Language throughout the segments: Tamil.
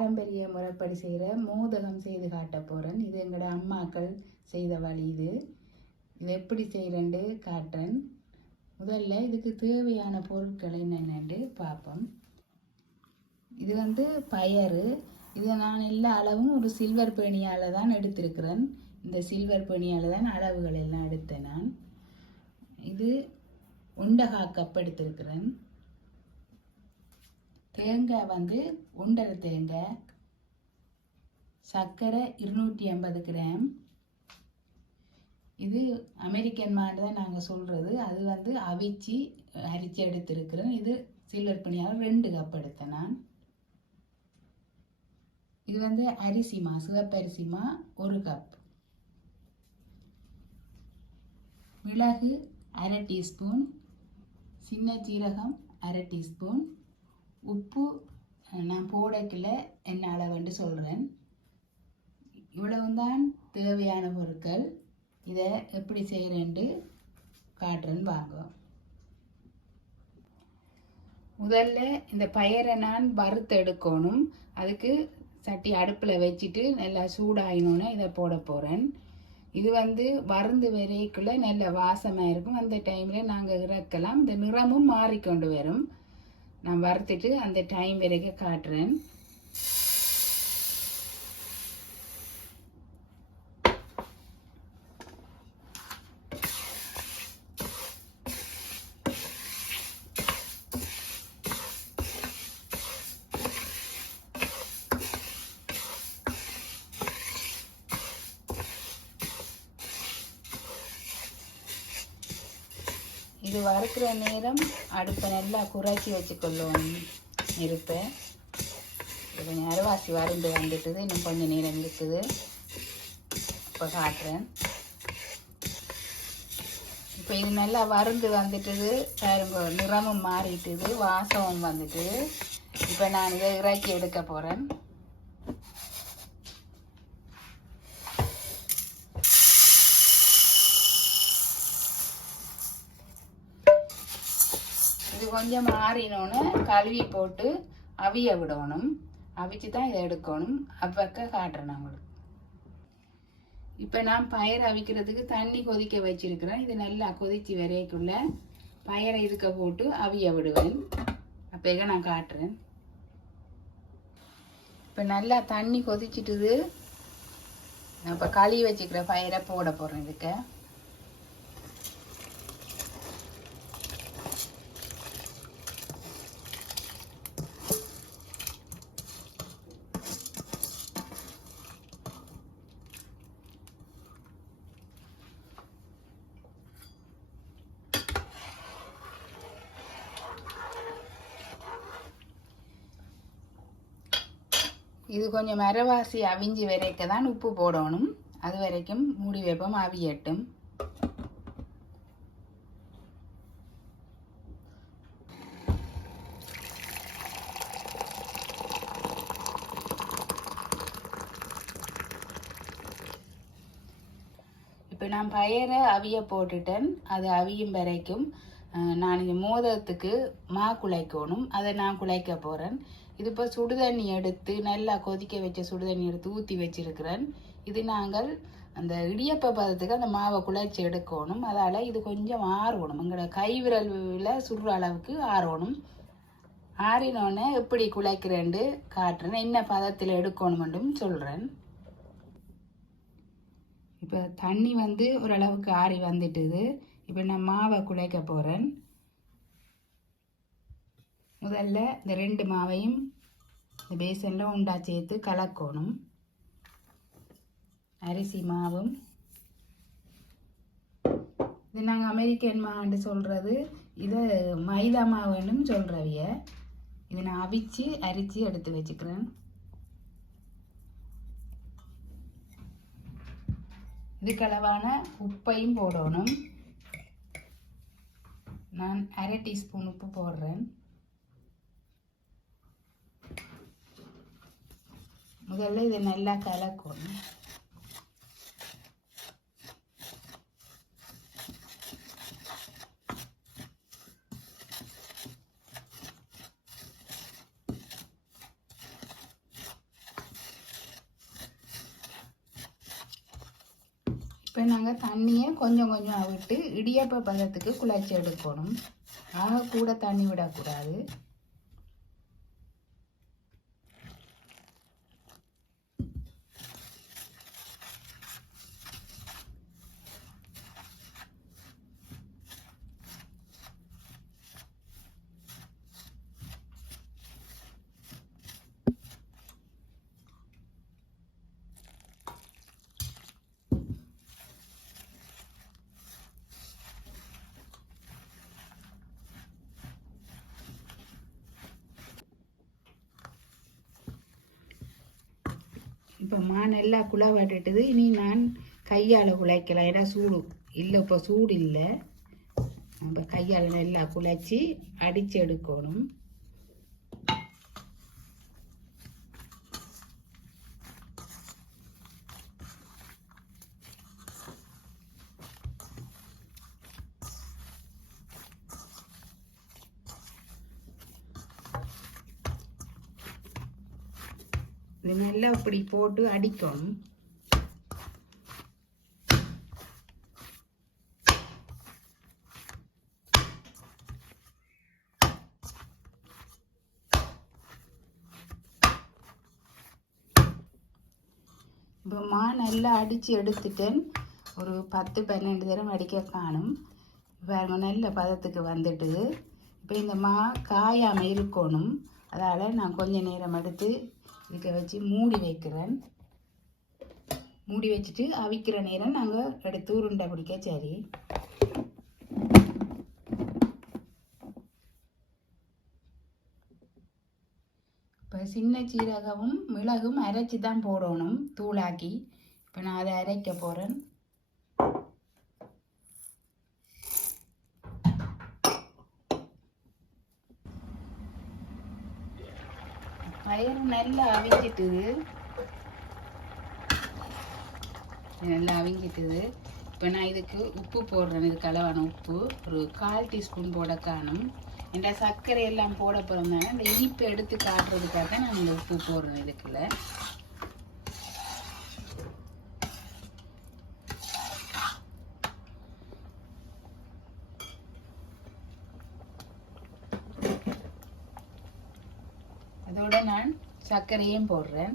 பாரம்பரிய முறைப்படி செய்கிற மோதகம் செய்து காட்ட போகிறேன் இது எங்களோட அம்மாக்கள் செய்த வழி இது. இது எப்படி செய்கிறேன்ட்டு காட்டுறேன். முதல்ல இதுக்கு தேவையான பொருட்கள் என்னென்னு பார்ப்போம் இது வந்து பயறு. இதை நான் எல்லா அளவும் ஒரு சில்வர் பேணியால் தான் எடுத்திருக்கிறேன். இந்த சில்வர் பேணியால் தான் அளவுகள் எல்லாம் எடுத்தேன் நான். இது உண்டகா கப் எடுத்திருக்கிறேன் தேங்காய் வந்து உண்டரை தேங்காய் சர்க்கரை இருநூற்றி ஐம்பது கிராம். இது அமெரிக்கன் மாடு தான் நாங்கள் சொல்கிறது அது வந்து அவிச்சு அரிச்சு எடுத்திருக்கிறேன் இது சில்வர் பணியால் ரெண்டு கப் எடுத்தேன் நான். இது வந்து அரிசிமா சிவப்பரிசிமா ஒரு கப். மிளகு அரை டீஸ்பூன். சின்ன சீரகம் அரை டீஸ்பூன். உப்பு நான் போடக்கில் என்ன அளவுன்னு சொல்கிறேன் இவ்வளவுதான் தேவையான பொருட்கள். இதை எப்படி செய்கிறேன்ட்டு காட்டுறேன்னு வாங்க முதல்ல இந்த பயரை நான் வறுத்து எடுக்கணும். அதுக்கு சட்டி அடுப்பில் வச்சுட்டு நல்லா சூடாயினோன்னே இதை போட போகிறேன் இது வந்து வறுந்து வரைக்குள்ளே நல்ல வாசமாக இருக்கும். அந்த டைமில் நாங்கள் இறக்கலாம். இந்த நிறமும் மாறிக்கொண்டு வரும். நான் வறுத்துட்டு அந்த டைம் வரைக்கும் காட்டுறேன். இது வறுக்கிற நேரம் அடுப்பை நல்லா குறைச்சி வச்சுக்கொள்ளும் இருப்பேன் இப்போ கொஞ்சம் அரைவாசி வறுந்து வந்துட்டுது. இன்னும் கொஞ்சம் நேரம் இருக்குது. இப்போ காட்டுறேன். இப்போ இது நல்லா வறுந்து வந்துட்டுது. பாருங்க நிறமும் மாறிட்டுது. வாசமும் வந்துட்டு. இப்போ நான் இதை இறக்கி எடுக்க போகிறேன் இது கொஞ்சம் மாறினோன்னு கழுவி போட்டு அவிய விடணும். அவிச்சு தான் இதை எடுக்கணும். அப்பக்க காட்டுறேன் நான் உங்களுக்கு. இப்போ நான் பயிர் அவிக்கிறதுக்கு தண்ணி கொதிக்க வச்சிருக்கிறேன். இது நல்லா கொதிச்சு வரைக்குள்ள பயிரை இதுக்க போட்டு அவிய விடுவேன். அப்போ நான் காட்டுறேன். இப்போ நல்லா தண்ணி கொதிச்சிட்டுது. நான் இப்போ கழுவி வச்சுக்கிற பயிரை போட போகிறேன் இதுக்கு. இது கொஞ்சம் மரவாசி அவிஞ்சு வரைக்க தான் உப்பு போடணும். அது வரைக்கும் மூடி வைப்போம் அவியட்டும் இப்போ நான் பயரை அவிய போட்டுட்டேன். அது அவியும் வரைக்கும் நான் இங்கே மோதத்துக்கு மா குழைக்கணும். அதை நான் குழைக்க போகிறேன் இது இப்போ சுடுதண்ணி எடுத்து நல்லா கொதிக்க வச்ச சுடுதண்ணி எடுத்து ஊற்றி வச்சிருக்கிறேன். இது நாங்கள் அந்த இடியப்ப பதத்துக்கு அந்த மாவை குழைச்சி எடுக்கணும். அதால் இது கொஞ்சம் ஆறணும். எங்களோட கை சுடுற அளவுக்கு ஆறணும். ஆறினோடனே எப்படி குழைக்கிறேன்ட்டு காட்டுறேன். என்ன பதத்தில் எடுக்கணுமெண்டும் சொல்கிறேன் இப்போ தண்ணி வந்து ஓரளவுக்கு ஆறி வந்துட்டுது. இப்போ நான் மாவை குழைக்க போகிறேன் முதல்ல இந்த ரெண்டு மாவையும் இந்த பேசனில் உண்டா சேர்த்து கலக்கணும். அரிசி மாவும். இது நாங்கள் அமெரிக்கன் மாவுன்னு சொல்கிறது இதை மைதா மாவுன்னு சொல்கிறவிய இதை நான் அவிச்சு அரிச்சு எடுத்து வச்சுக்கிறேன். இதுக்களவான உப்பையும் போடணும். நான் அரை டீஸ்பூன் உப்பு போடுறேன். முதல்ல இது நல்லா கலக்கணும். இப்போ நாங்கள் தண்ணியை கொஞ்சம் கொஞ்சம் விட்டு இடியப்ப பதத்துக்கு குழச்சி எடுக்கணும். ஆக கூட தண்ணி விடக்கூடாது. இப்போ மா நல்லா குழவாட்டுட்டுது. இனி நான் கையால் குழைக்கலாம் ஏன்னா சூடு இல்லை இப்போ சூடு இல்லை. நம்ம கையால் நல்லா குழைச்சி அடித்து எடுக்கணும். இது நல்லா இப்படி போட்டு அடிக்கணும். இப்போ மா நல்லா அடித்து எடுத்துட்டேன். ஒரு பத்து பன்னெண்டு தரம் அடிக்க காணும். பாருங்க நல்ல பதத்துக்கு வந்துட்டுது இப்போ இந்த மா காயாமல் இருக்கணும். அதால் நான் கொஞ்சம் நேரம் எடுத்து இதை வச்சு மூடி வைக்கிறேன். மூடி வச்சுட்டு அவிக்கிற நேரம் நாங்கள் எடுத்து உருண்டை பிடிக்க சரி. இப்போ சின்ன சீரகமும் மிளகும் அரைச்சி தான் போடணும் தூளாக்கி. இப்போ நான் அதை அரைக்க போகிறேன் பயிர் நல்லா அவிஞ்சிட்டுது நல்லா அவிஞ்சிட்டுது இப்போ நான் இதுக்கு உப்பு போடுறேன். இதுக்கு அளவான உப்பு. ஒரு கால் டீஸ்பூன் போட காணும். இந்த சர்க்கரை எல்லாம் போட போகிறதுனால இந்த இனிப்பை எடுத்து காட்டுறதுக்காக நான் இந்த உப்பு போடுறேன் இதுக்குள்ள. அதோட நான் சர்க்கரையும் போடுறேன்.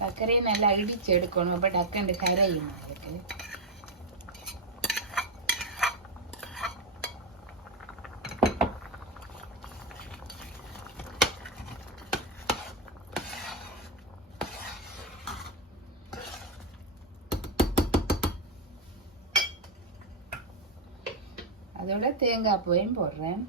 சர்க்கரையை நல்லா இடித்து எடுக்கணும். அப்போ டக்கண்டு கரையும் அதுக்கு அதோட தேங்காய் பூவையும் போடுறேன்.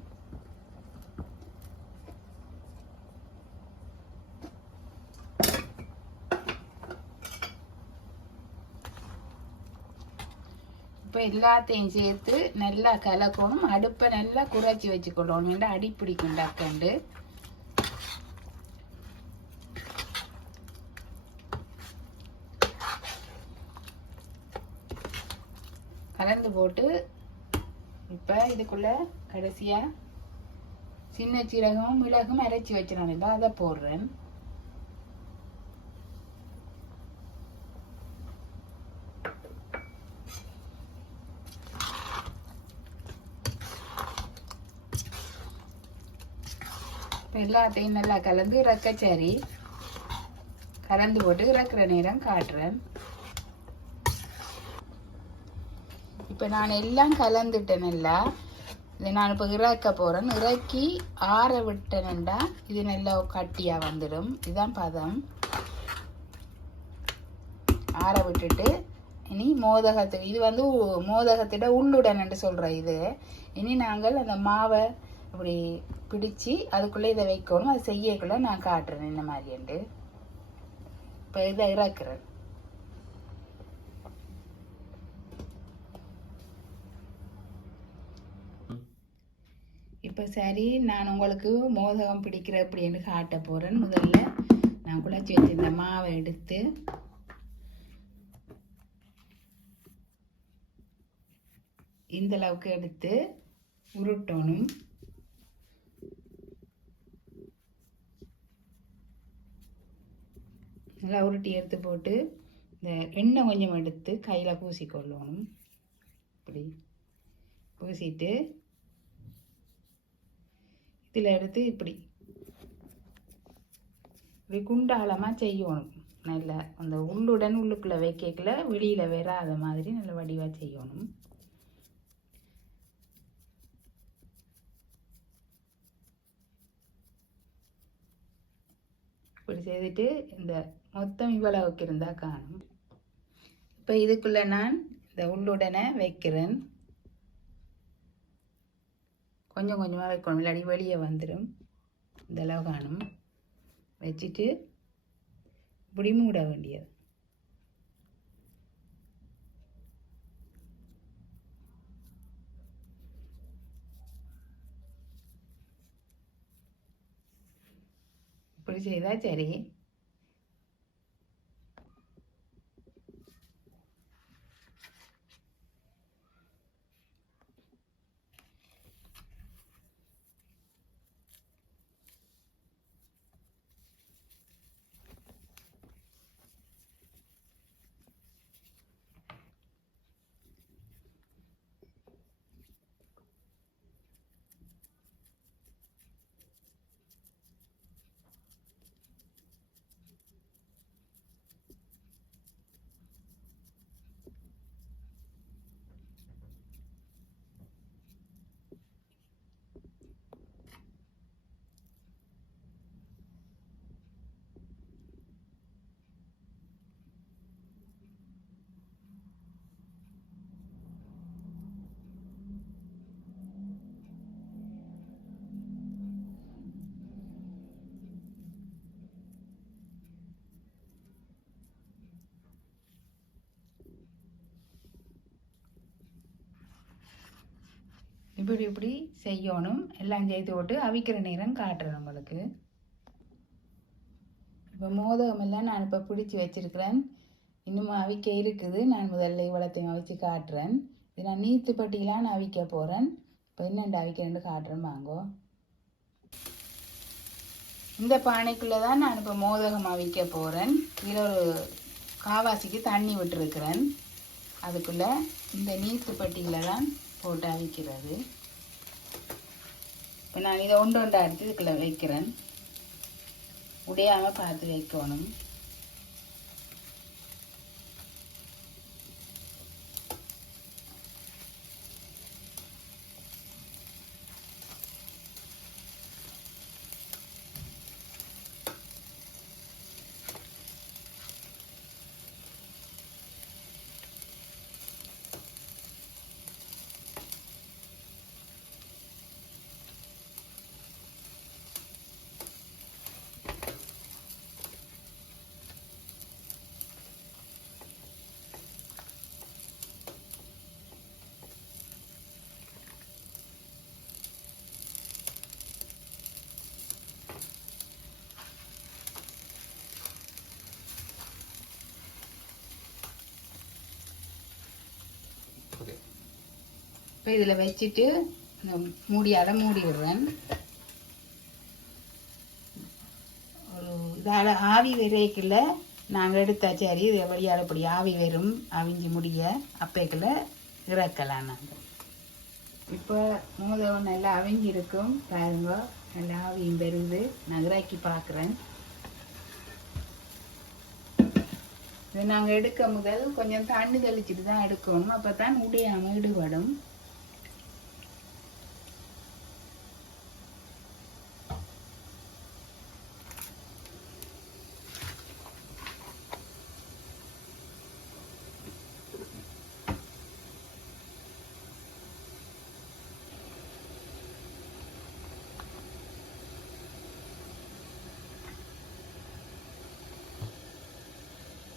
இப்போ எல்லாத்தையும் சேர்த்து நல்லா கலக்கணும். அடுப்பை நல்லா குறைச்சி வச்சுக்கொள்ளணும் இல்லை அடி பிடிக்கும் டக்கண்டு. கலந்து போட்டு இப்போ இதுக்குள்ள கடைசியாக சின்ன சீரகமும் மிளகும் அரைச்சி வச்சிடணும். இல்லை அதை போடுறேன். எல்லாத்தையும் நல்லா கலந்து இறக்கச்சரி கலந்து போட்டு இறக்குற நேரம் காட்டுறேன். இப்போ நான் எல்லாம் கலந்துட்டேன் நல்லா. இது நான் இப்போ இறக்க போகிறேன் இறக்கி ஆற விட்டேனண்டா இது நல்லா கட்டியாக வந்துடும். இதுதான் பதம். ஆற விட்டுட்டு இனி மோதகத்துக்கு இது வந்து மோதகத்திட உள்ளுடன் என்று சொல்கிற இது. இனி நாங்கள் அந்த மாவை இப்படி பிடிச்சி அதுக்குள்ளே இதை வைக்கணும். அது செய்யக்குள்ள நான் காட்டுறேன். இந்த மாதிரின்ட்டு இப்போ இதை இறக்குறேன். இப்போ சரி நான் உங்களுக்கு மோதகம் பிடிக்கிற அப்படின்னு காட்ட போகிறேன் முதல்ல நான் குழச்சி வச்சிருந்த மாவை எடுத்து இந்த அளவுக்கு எடுத்து உருட்டணும். நல்லா உருட்டி எடுத்து போட்டு இந்த எண்ணெய் கொஞ்சம் எடுத்து கையில் பூசிக்கொள்ளணும். இப்படி பூசிட்டு இதில் எடுத்து இப்படி இப்படி குண்டாலமாக செய்யணும். நல்லா அந்த உள்ளுடன் உள்ளுக்குள்ளே வைக்கல வெளியில் வராத மாதிரி நல்ல வடிவாக செய்யணும். இப்படி செய்துட்டு இந்த மொத்தம் இவ்வளவுக்கு இருந்தால் காணும். இப்போ இதுக்குள்ளே நான் இந்த உள்ளுடனே வைக்கிறேன். கொஞ்சம் கொஞ்சமாக வைக்கணும். இல்லாடி வெளியே வந்துடும் இந்த அளவு காணும். வச்சுட்டு இப்படி மூட வேண்டியது. இப்படி செய்தால் சரி. இப்படி இப்படி செய்யணும். எல்லாம் செய்து போட்டு அவிக்கிற நேரம் காட்டுறேன் உங்களுக்கு. இப்போ மோதகம் எல்லாம் நான் இப்போ பிடிச்சி வச்சிருக்கிறேன். இன்னும் அவிக்க இருக்குது. நான் முதல்ல இவ்வளோத்தையும் அவிச்சு காட்டுறேன். இது நான் நீத்து பட்டியெலாம் நான் அவிக்க போகிறேன் இப்போ என்னெண்டு அவிக்கிறேன்னு காட்டுறேன் வாங்கோ. இந்த பானைக்குள்ளே தான் நான் இப்போ மோதகம் அவிக்க போகிறேன் இதில் ஒரு காவாசிக்கு தண்ணி விட்டுருக்கிறேன். அதுக்குள்ளே இந்த நீத்து பட்டியில் தான் போட்டு அவிக்கிறது. இப்போ நான் இதை ஒன்று ஒன்று அடுத்ததுக்குள்ளே வைக்கிறேன். உடையாமல் பார்த்து வைக்கணும். இப்போ இதில் வச்சுட்டு இந்த அதை மூடி விடுறேன் ஒரு இதால் ஆவி விரைக்குள்ள நாங்கள் எடுத்தா சரி இது வழியால் இப்படி ஆவி வரும் அவிஞ்சு முடிய அப்பைக்குள்ள இறக்கலாம் நாங்கள் இப்போ மோதகம் நல்லா அவிஞ்சிருக்கும் பாருங்க நல்லா ஆவியும் பெருந்து நான் இறக்கி பார்க்குறேன். இது நாங்கள் எடுக்க முதல் கொஞ்சம் தண்ணி தெளிச்சிட்டு தான் எடுக்கணும். அப்போ தான் உடையாமல் ஈடுபடும்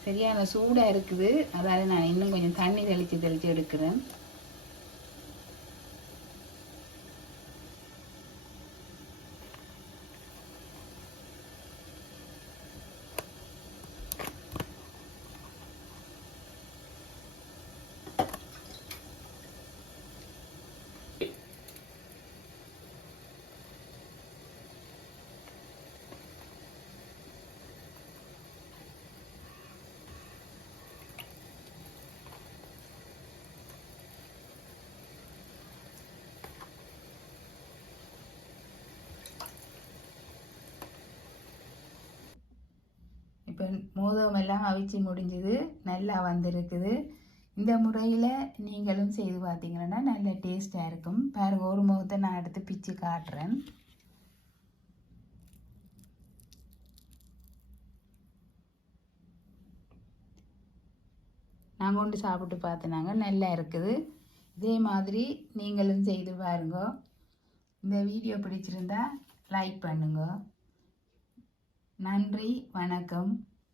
சரியான சூடாக இருக்குது. அதாவது நான் இன்னும் கொஞ்சம் தண்ணி தெளித்து தெளித்து எடுக்கிறேன். இப்போ மோதம் எல்லாம் அவிச்சு முடிஞ்சுது நல்லா வந்திருக்குது. இந்த முறையில் நீங்களும் செய்து பார்த்தீங்கன்னா நல்ல டேஸ்ட்டாக இருக்கும். பாருங்க ஒரு முகத்தை நான் எடுத்து பிச்சு காட்டுறேன். நான் கொண்டு சாப்பிட்டு பார்த்தனாங்க நல்லா இருக்குது. இதே மாதிரி நீங்களும் செய்து பாருங்க. இந்த வீடியோ பிடிச்சிருந்தா லைக் பண்ணுங்க. நன்றி வணக்கம்.